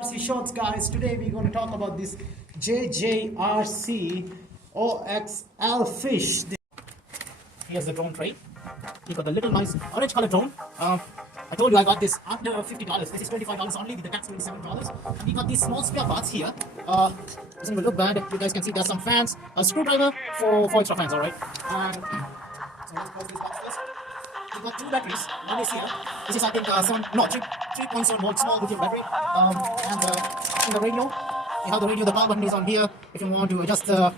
Shorts, guys. Today we're going to talk about this Jjrc OXL fish. Here's the drone tray. You got the little nice orange color drone. I told you I got this under $50. This is $25 only with the tax $27. We got these small spare parts here. Doesn't even look bad. You guys can see there's some fans, a screwdriver for extra fans, alright? And so let's close this box first. We got two batteries. One is here. This is I think 3.7 volt small lithium battery. And in the radio, you have the radio. The power button is on here. If you want to adjust the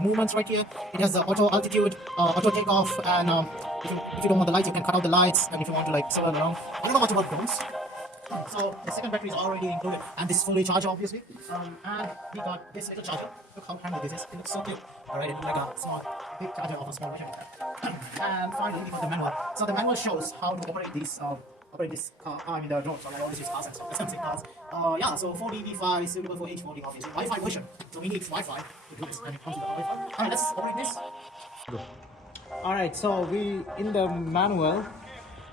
movements right here, it has the auto altitude, auto takeoff, and if you don't want the lights, you can cut out the lights. And if you want to like swirl around, I don't know much about drones. So the second battery is already included, and this is fully charged, obviously. And we got this little charger. Look how handy this is. It looks so cute. Alright, it looks like a small, big charger of a small version. And finally, we got the manual. So the manual shows how to operate these. Operate this car, the drone. So I always use cars and stuff. Let's say cars. Yeah. So 4D-V5 is suitable for H40, obviously. Wi-Fi version. So we need Wi-Fi to do this, and it comes with the Wi-Fi. Alright, let's operate this. Go. Alright, so we in the manual,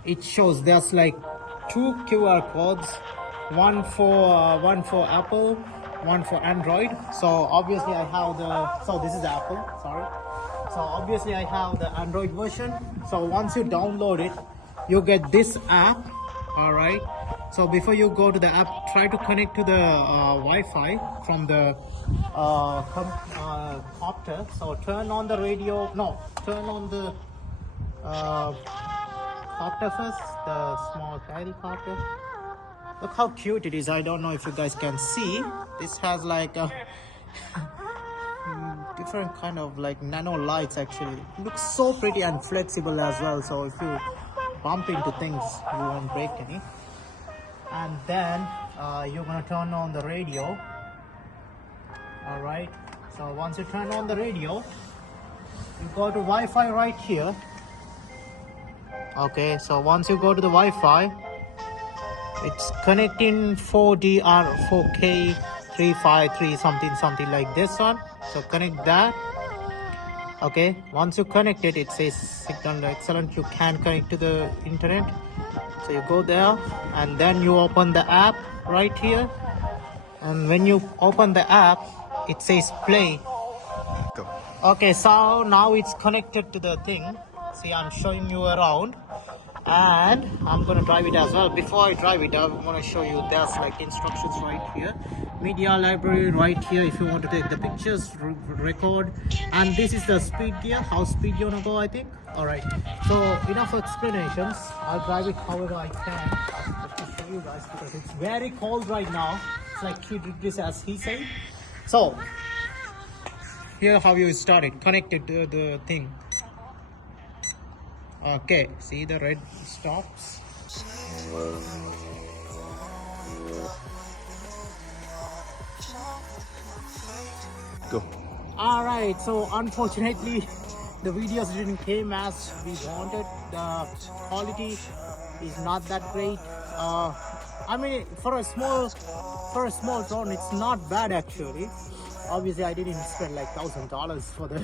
it shows there's like two QR codes, one for Apple, one for Android. So obviously I have this is Apple, sorry. So obviously I have the Android version. So once you download it, you get this app. All right, so before you go to the app, try to connect to the Wi-Fi from the copter. So turn on the radio, turn on the copter first, the small helicopter. Look how cute it is. I don't know if you guys can see. This has like a different kind of like nano lights. Actually, it looks so pretty and flexible as well. So if you bump into things, you won't break any. And then you're gonna turn on the radio. All right, so once you turn on the radio, you go to Wi-Fi right here. Okay, so once you go to the Wi-Fi, it's connecting 4D4K 353 something like this one. So connect that. Okay, once you connect it, it says signal excellent, you can connect to the internet. So you go there and then you open the app right here, and when you open the app, it says play. Go. Okay, so now it's connected to the thing. See, I'm showing you around and I'm gonna drive it as well. Before I drive it, I'm gonna show you there's like instructions right here, media library right here if you want to take the pictures, record, and this is the speed gear, how speed you wanna go, I think. All right, so enough explanations. I'll drive it however I can just to show you guys, because it's very cold right now. It's like 3 degrees as he said. So here how you start it, connected to the thing. Okay, see the red stops. Go. All right, so unfortunately the videos didn't came as we wanted. The quality is not that great. I mean, for a small drone, it's not bad actually. Obviously I didn't spend like $1,000 for the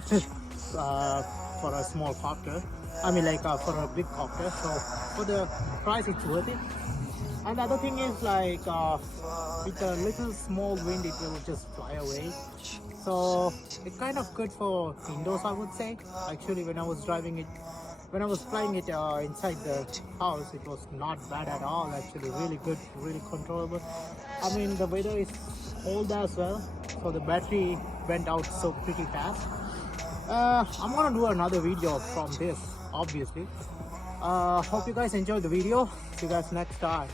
for a small copter. I mean, like for a big copter. So for the price, it's worth it. And the other thing is like with a little small wind, it will just fly away. So it's kind of good for indoors, I would say. Actually, when I was flying it inside the house, it was not bad at all. Actually, really good, really controllable. I mean, the weather is cold as well, so the battery went out so pretty fast. I'm gonna do another video from this, obviously. Hope you guys enjoyed the video. See you guys next time.